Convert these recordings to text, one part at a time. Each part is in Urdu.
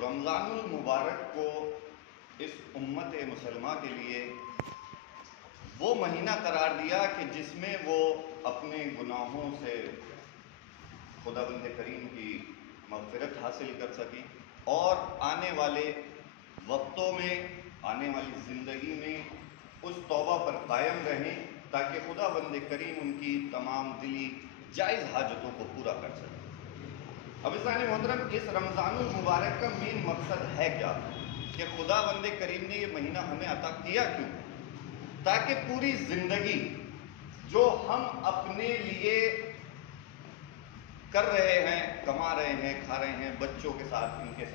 رمضان المبارک کو اس امت مسلمہ کے لیے وہ مہینہ قرار دیا کہ جس میں وہ اپنے گناہوں سے خداوند کریم کی مغفرت حاصل کر سکیں اور آنے والے وقتوں میں، آنے والی زندگی میں اس توبہ پر قائم رہیں تاکہ خداوند کریم ان کی تمام دلی جائز حاجتوں کو پورا کر سکے۔ اب عزیزان محترم، اس رمضان المبارک کا مین مقصد ہے کیا کہ خداوند کریم نے یہ مہینہ ہمیں عطا کیا کیوں؟ تاکہ پوری زندگی جو ہم اپنے لیے کر رہے ہیں، کما رہے ہیں، کھا رہے ہیں، بچوں کے ساتھ، ان کے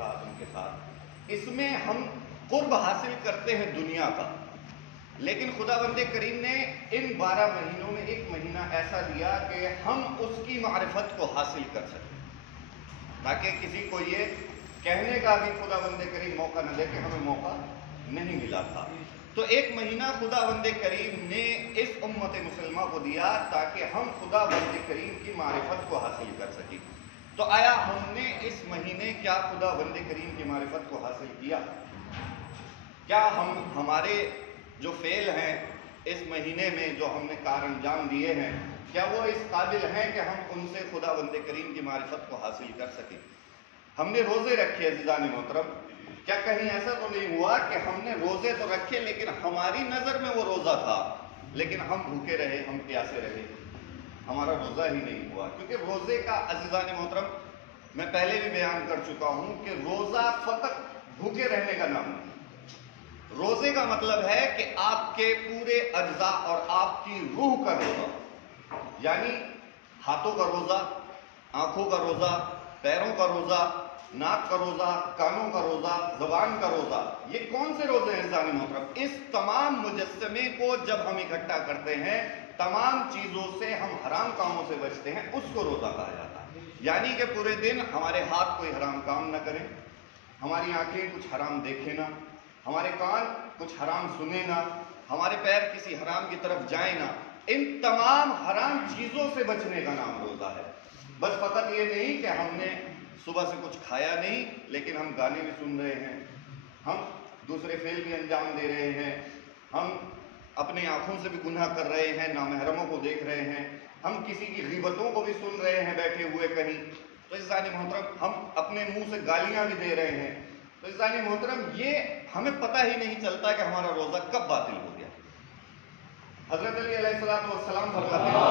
ساتھ، اس میں ہم قرب حاصل کرتے ہیں دنیا کا، لیکن خداوند کریم نے ان 12 مہینوں میں ایک مہینہ ایسا دیا کہ ہم اس کی معرفت کو حاصل کر سکیں، تاکہ کسی کو یہ کہنے کا بھی خداوند کریم موقع نہ دے کہ ہمیں موقع نہیں ملا تھا۔ تو ایک مہینہ خداوند کریم نے اس امت مسلمہ کو دیا تاکہ ہم خداوند کریم کی معرفت کو حاصل کر سکیں۔ تو آیا ہم نے اس مہینے کیا خداوند کریم کی معرفت کو حاصل کیا؟ کیا ہمارے جو فعل ہیں اس مہینے میں، جو ہم نے کار انجام دیے ہیں، کیا وہ اس قابل ہیں کہ ہم ان سے خداوند کریم کی معرفت کو حاصل کر سکیں؟ ہم نے روزے رکھے عزیزان محترم، کیا کہیں ایسا تو نہیں ہوا کہ ہم نے روزے تو رکھے لیکن ہماری نظر میں وہ روزہ تھا لیکن ہم بھوکے رہے، ہم پیاسے رہے، ہمارا روزہ ہی نہیں ہوا؟ کیونکہ روزے کا عزیزان محترم میں پہلے بھی بیان کر چکا ہوں کہ روزہ فقط بھوکے رہنے کا نام نہیں، روزے کا مطلب ہے کہ آپ کے پورے اجزاء اور آپ کی روح کا روزہ، یعنی ہاتھوں کا روزہ، آنکھوں کا روزہ، پیروں کا روزہ، ناک کا روزہ، کانوں کا روزہ، زبان کا روزہ۔ یہ کون سے روزے ہیں عزیزان محترم؟ اس تمام مجسمے کو جب ہم اکٹھا کرتے ہیں، تمام چیزوں سے ہم حرام کاموں سے بچتے ہیں، اس کو روزہ کہا جاتا ہے۔ یعنی کہ پورے دن ہمارے ہاتھ کوئی حرام کام نہ کریں، ہماری آنکھیں کچھ حرام دیکھیں نہ، ہمارے کان کچھ حرام سنیں نہ، ہمارے پیر کسی حرام کی طرف جائیں نہ۔ ان تمام حرام چیزوں سے بچنے کا نام روزہ ہے۔ بس فقط یہ نہیں کہ ہم نے صبح سے کچھ کھایا نہیں لیکن ہم گانے بھی سن رہے ہیں، ہم دوسرے فعل بھی انجام دے رہے ہیں، ہم اپنی آنکھوں سے بھی گناہ کر رہے ہیں، نامحرموں کو دیکھ رہے ہیں، ہم کسی کی غیبتوں کو بھی سن رہے ہیں بیٹھے ہوئے کہیں، تو عزیزان محترم ہم اپنے منہ سے گالیاں بھی دے رہے ہیں۔ تو عزیزان محترم یہ ہمیں پتہ ہی نہیں چلتا کہ ہمارا روزہ کب باطل ہو گیا۔ حضرت علی علیہ السلام فرماتے ہیں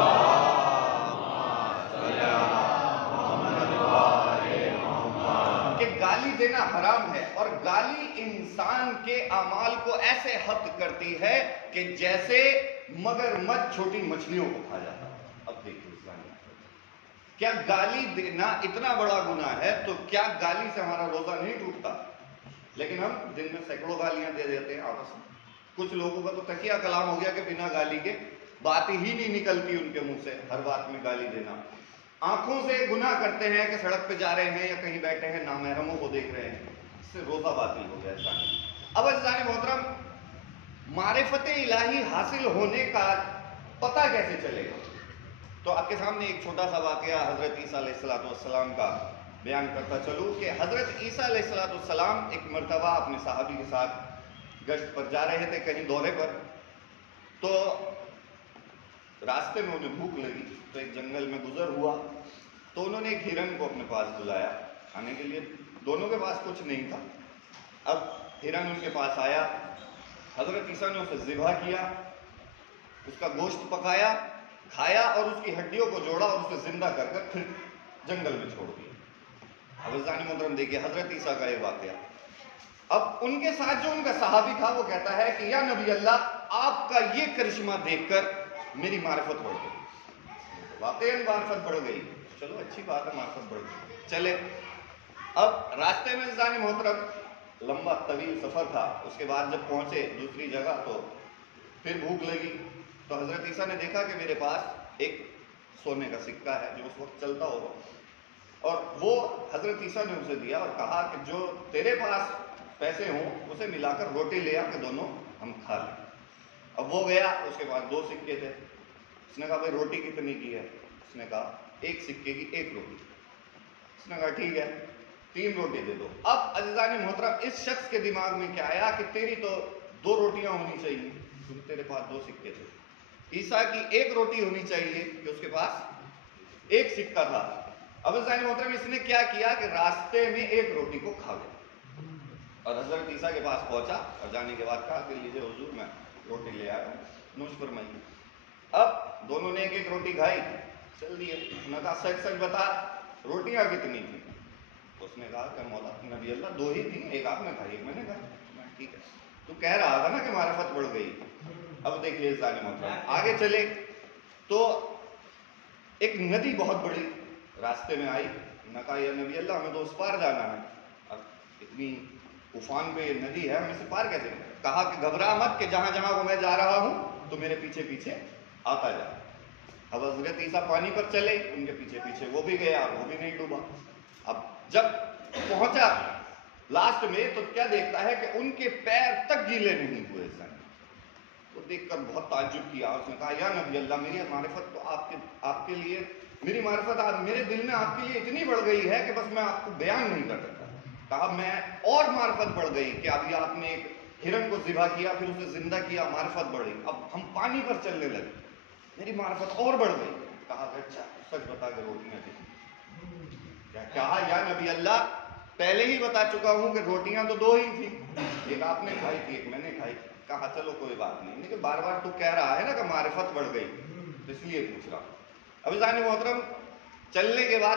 کہ گالی دینا حرام ہے، اور گالی انسان کے اعمال کو ایسے حد کرتی ہے کہ جیسے مگرمچھ چھوٹی مچھلیوں کو کھا جاتا ہے۔ اب دیکھیں کیا گالی دینا اتنا بڑا گناہ ہے تو کیا گالی سے ہمارا روزہ نہیں ٹوٹتا؟ لیکن ہم دن میں سینکڑوں گالیاں دے دیتے ہیں آپس میں۔ کچھ لوگوں کا تو تکیہ کلام ہو گیا کہ بنا گالی کے بات ہی نہیں نکلتی ان کے منہ سے، ہر بات میں گالی دینا۔ آنکھوں سے گناہ کرتے ہیں کہ سڑک پہ جا رہے ہیں یا کہیں بیٹھے ہیں، نامحرموں کو دیکھ رہے ہیں، اس سے روزہ باطل ہو گیا انسان۔ اب عزیزان محترم معرفت الہی حاصل ہونے کا پتہ کیسے چلے گا؟ تو آپ کے سامنے ایک چھوٹا سا واقعہ حضرت عیسیٰ علیہ السلام کا بیان کرتا چلوں کہ حضرت عیسیٰ علیہ السلام ایک مرتبہ اپنے صحابی کے ساتھ گشت پر جا رہے تھے، کہیں دورے پر، تو راستے میں انہیں بھوک لگی تو ایک جنگل میں گزر ہوا، تو انہوں نے ایک ہرن کو اپنے پاس بلایا کھانے کے لیے، دونوں کے پاس کچھ نہیں تھا۔ اب ہرن ان کے پاس آیا، حضرت عیسیٰ نے اسے ذبح کیا، اس کا گوشت پکایا، کھایا اور اس کی ہڈیوں کو جوڑا اور اسے زندہ کر کر پھر جنگل میں چھوڑ دیا۔ اب عزیزان محترم دیکھیے حضرت عیسیٰ کا یہ واقعہ۔ اب ان کے ساتھ جو ان کا صحابی تھا وہ کہتا ہے کہ یا نبی اللہ، آپ کا یہ کرشمہ دیکھ کر میری معرفت بڑھ گئی، واقعی معرفت بڑھ گئی، چلو اچھی بات ہے، معرفت بڑھ گئی، چلے۔ اب راستے میں عزیزان محترم لمبا طویل سفر تھا، اس کے بعد جب پہنچے دوسری جگہ تو پھر بھوک لگی، تو حضرت عیسیٰ نے دیکھا کہ میرے پاس ایک سونے کا سکہ ہے جو اس وقت چلتا ہوگا، اور وہ حضرت عیسیٰ نے اسے دیا اور کہا کہ جو تیرے پاس پیسے ہوں اسے ملا کر روٹی لے آ کہ دونوں ہم کھا لیں۔ اب وہ گیا، اس کے پاس 2 سکے تھے، اس نے کہا بھائی روٹی کتنی کی ہے؟ اس نے کہا 1 سکے کی 1 روٹی۔ اس نے کہا ٹھیک ہے، 3 روٹی دے دو. اب عزیزان محترم اس شخص کے دماغ میں کیا آیا کہ تیری تو 2 روٹیاں ہونی چاہیے کیونکہ تیرے پاس 2 سکے تھے. عیسیٰ کی 1 روٹی ہونی چاہیے کہ اس کے پاس 1 سکہ تھا. اب عزیزان محترم اس نے کیا کیا کہ راستے میں 1 روٹی کو کھا گیا اور حضرت عیسیٰ کے پاس پہنچا اور جانے کے بعد کہا کہ لیجیے حضور میں روٹی لے آیا ہوں, نوش فرمائیے. اب دونوں نے 1 روٹی کھائی, چل دیے. انہوں نے کہا سچ سچ بتا روٹیاں کتنی تھیں؟ اس نے کہا کہ مولا نبی اللہ 2 ہی تھیں, 1 آپ نے کھائی 1 میں نے کھائی. ٹھیک ہے, تو کہہ رہا تھا نا کہ معرفت بڑھ گئی. اب دیکھیے ظالم محترم آگے چلے تو ایک ندی بہت بڑی راستے میں آئی. نہ کہا یا نبی اللہ ہمیں تو اس پار جانا ہے, اب اتنی طوفان پہ یہ ندی ہے ہم اسے پار کیسے کریں؟ کہا کہ گھبرا مت کہ جہاں جہاں کو میں جا رہا ہوں تو میرے پیچھے پیچھے آتا جا. اب حضرت عیسیٰ پانی پر چلے, ان کے پیچھے پیچھے وہ بھی گیا, وہ بھی نہیں ڈوبا. اب جب پہنچا لاسٹ میں تو کیا دیکھتا ہے کہ ان کے پیر تک گیلے نہیں ہوئے. تو دیکھ کر بہت تعجب کیا. اس نے کہا یا نبی اللہ میری معرفت تو آپ کے لیے میری معرفت میرے دل میں آپ کے لیے اتنی بڑھ گئی ہے کہ بس میں آپ کو بیان نہیں کر سکتا. کہا میں اور معرفت بڑھ گئی کہ ابھی آپ نے ایک ہرن کو ذبح کیا پھر اسے زندہ کیا, معرفت بڑھی. اب ہم پانی پر چلنے لگے, میری معرفت اور بڑھ گئی. کہا کہ اچھا سچ بتا کے روٹیاں کتنی؟ کہا یا نبی اللہ پہلے ہی بتا چکا ہوں کہ روٹیاں تو 2 ہی تھیں, 1 آپ نے کھائی تھی 1 میں نے کھائی. کہا چلو کوئی بات نہیں, لیکن بار بار تو کہہ رہا ہے نا کہ معرفت بڑھ گئی تو اس لیے پوچھ رہا ہوں. اب عزیزان محترم چلنے کے بعد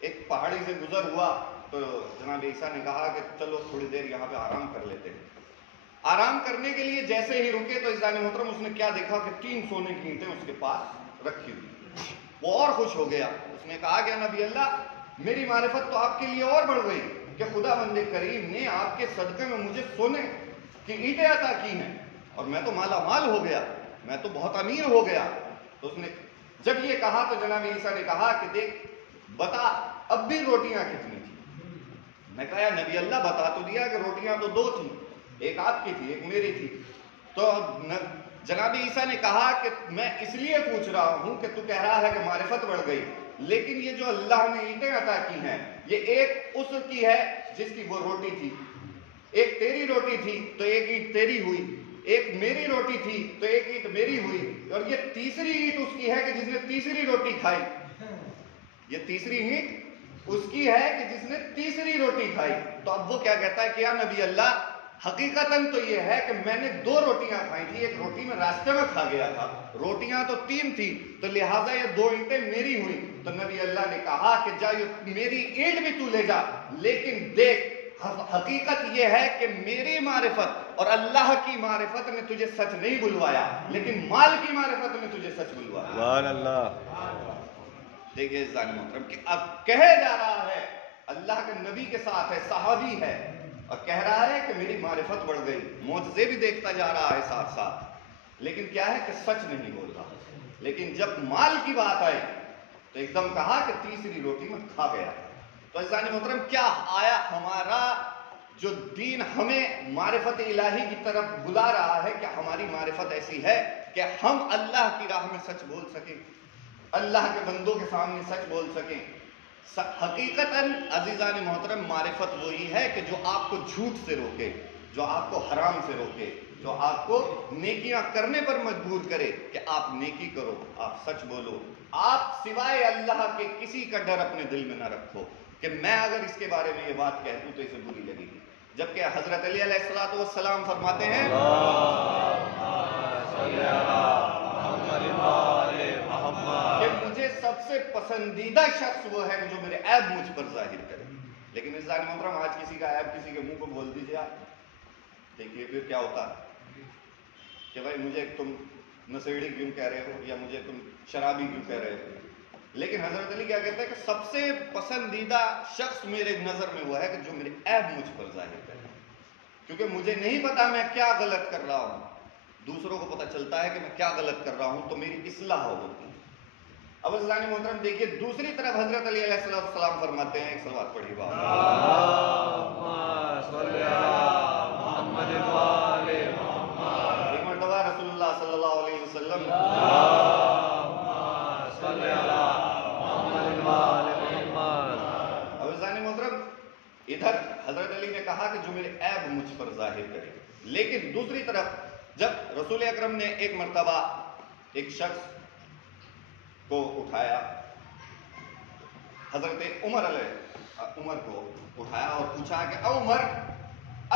ایک پہاڑی سے گزر ہوا تو جناب عیسیٰ نے کہا کہ چلو تھوڑی دیر یہاں پہ آرام کر لیتے ہیں. آرام کرنے کے لیے جیسے ہی رکے تو عزیزان محترم اس نے کیا دیکھا کہ 3 سونے کی اینٹیں اس کے پاس رکھی ہوئی. وہ اور خوش ہو گیا. اس نے کہا کہ نبی اللہ میری معرفت تو آپ کے لیے اور بڑھ گئی کہ خدا بند کریم نے آپ کے صدقے میں مجھے سونے کی اینٹیں عطا کی ہیں اور میں تو مالا مال ہو گیا, میں تو بہت امیر ہو گیا. تو اس نے جب یہ کہا تو جناب عیسیٰ نے کہا کہ دیکھ بتا اب بھی روٹیاں کتنی تھیں؟ میں کہا یا نبی اللہ بتا تو دیا کہ روٹیاں تو 2 تھیں, 1 آپ کی تھی 1 میری تھی. تو جناب عیسیٰ نے کہا کہ میں اس لیے پوچھ رہا ہوں کہ تو کہہ رہا ہے کہ معرفت بڑھ گئی, لیکن یہ جو اللہ نے اینٹیں عطا کی ہیں یہ ایک اس کی ہے جس کی وہ روٹی تھی, ایک تیری روٹی تھی تو 1 اینٹ تیری ہوئی, ایک میری روٹی تھی تو 1 اینٹ میری ہوئی, اور یہ تیسری اینٹ اس کی ہے کہ جس نے تیسری روٹی کھائی. یہ تیسری اینٹ اس کی ہے کہ جس نے تیسری روٹی کھائی. تو اب وہ کیا کہتا ہے کہ یا نبی اللہ حقیقتاً تو یہ ہے کہ میں نے 2 روٹیاں کھائی تھی, 1 روٹی میں راستے میں کھا گیا تھا, روٹیاں تو 3 تھی تو لہٰذا یہ 2 اینٹیں میری ہوئی. تو نبی اللہ نے کہا کہ جا میری اینٹ بھی تو لے جا, لیکن دیکھ حقیقت یہ ہے کہ میری معرفت اور اللہ کی معرفت نے تجھے سچ نہیں بلوایا, لیکن مال کی معرفت نے تجھے سچ بلوایا. سبحان اللہ. دیکھیے ظالم محترم کہ اب کہے جا رہا ہے اللہ کے نبی کے ساتھ ہے, صحابی ہے, اور کہہ رہا ہے کہ میری معرفت بڑھ گئی, معجزے بھی دیکھتا جا رہا ہے ساتھ ساتھ, لیکن کیا ہے کہ سچ نہیں بول رہا. لیکن جب مال کی بات آئی تو ایک دم کہا کہ تیسری روٹی میں کھا گیا. تو عزیزان محترم کیا آیا ہمارا جو دین ہمیں معرفت الہی کی طرف بلا رہا ہے, کیا ہماری معرفت ایسی ہے کہ ہم اللہ کی راہ میں سچ بول سکیں, اللہ کے بندوں کے سامنے سچ بول سکیں. حقیقتاً عزیزان محترم معرفت وہی ہے کہ جو آپ کو جھوٹ سے روکے, جو آپ کو حرام سے روکے, جو آپ کو نیکیاں کرنے پر مجبور کرے کہ آپ نیکی کرو, آپ سچ بولو, آپ سوائے اللہ کے کسی کا ڈر اپنے دل میں نہ رکھو کہ میں اگر اس کے بارے میں یہ بات کہہ دوں تو اسے بری لگے گی. جبکہ حضرت علی علیہ السلام فرماتے ہیں کہ مجھے سب سے پسندیدہ شخص وہ ہے جو میرے عیب مجھ پر ظاہر کرے. لیکن اس ظالم محترم آج کسی کا عیب کسی کے منہ کو بول دیجیے آپ, دیکھیے پھر کیا ہوتا ہے کہ بھائی مجھے تم نشیڑی کیوں کہہ رہے ہو یا مجھے تم شرابی کیوں کہہ رہے ہو. لیکن حضرت علی کیا کہتے ہیں کہ سب سے پسندیدہ شخص میرے نظر میں وہ ہے کہ جو میرے عیب مجھ پر ظاہر کرے, کیونکہ مجھے نہیں پتا میں کیا غلط کر رہا ہوں, دوسروں کو پتا چلتا ہے کہ میں کیا غلط کر رہا ہوں تو میری اصلاح ہوتی ہے. اب عزیزان محترم دیکھیے دوسری طرف حضرت علی علیہ السلام فرماتے ہیں, ایک صلوات پڑھی بات, ایک مرتبہ رسول اللہ صلی اللہ علیہ وسلم اب عزیزان محترم ادھر حضرت علی نے کہا کہ جو میرے عیب مجھ پر ظاہر کرے. لیکن دوسری طرف جب رسول اکرم نے ایک مرتبہ ایک شخص کو اٹھایا، حضرت عمر کو اٹھایا اور پوچھا کہ اے عمر،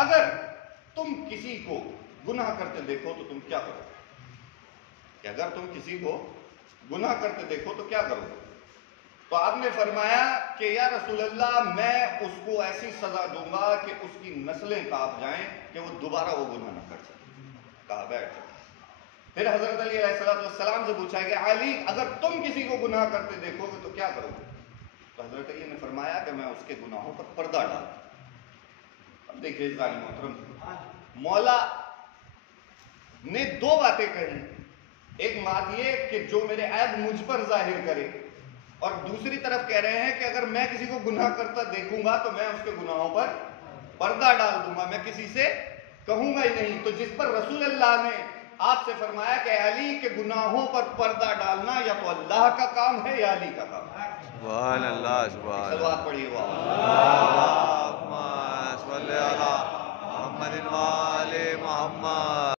اگر تم کسی کو گناہ کرتے دیکھو تو تم کیا کرو؟ کہ اگر تم کسی کو گناہ کرتے دیکھو تو کیا کرو؟ تو آپ نے فرمایا کہ یا رسول اللہ، میں اس کو ایسی سزا دوں گا کہ اس کی نسلیں کانپ جائیں کہ وہ دوبارہ وہ گناہ نہ کر سکے. کہا بیٹھ. پھر حضرت علی علیہ السلام سے پوچھا کہ علی، اگر تم کسی کو گناہ کرتے دیکھو گے تو کیا کرو گے؟ تو حضرت علی نے فرمایا کہ میں اس کے گناہوں پر پردہ ڈالوں. اب دیکھیے ظالم محترم، مولا نے دو باتیں کہی. ایک بات یہ کہ جو میرے عیب مجھ پر ظاہر کرے، اور دوسری طرف کہہ رہے ہیں کہ اگر میں کسی کو گناہ کرتا دیکھوں گا تو میں اس کے گناہوں پر پردہ ڈال دوں گا، میں کسی سے کہوں گا ہی نہیں. تو جس پر رسول اللہ نے آپ سے فرمایا کہ علی کے گناہوں پر پردہ ڈالنا یا تو اللہ کا کام ہے یا علی کا کام ہے. سبحان اللہ، سبحان اللہ. سلوات پڑھیے.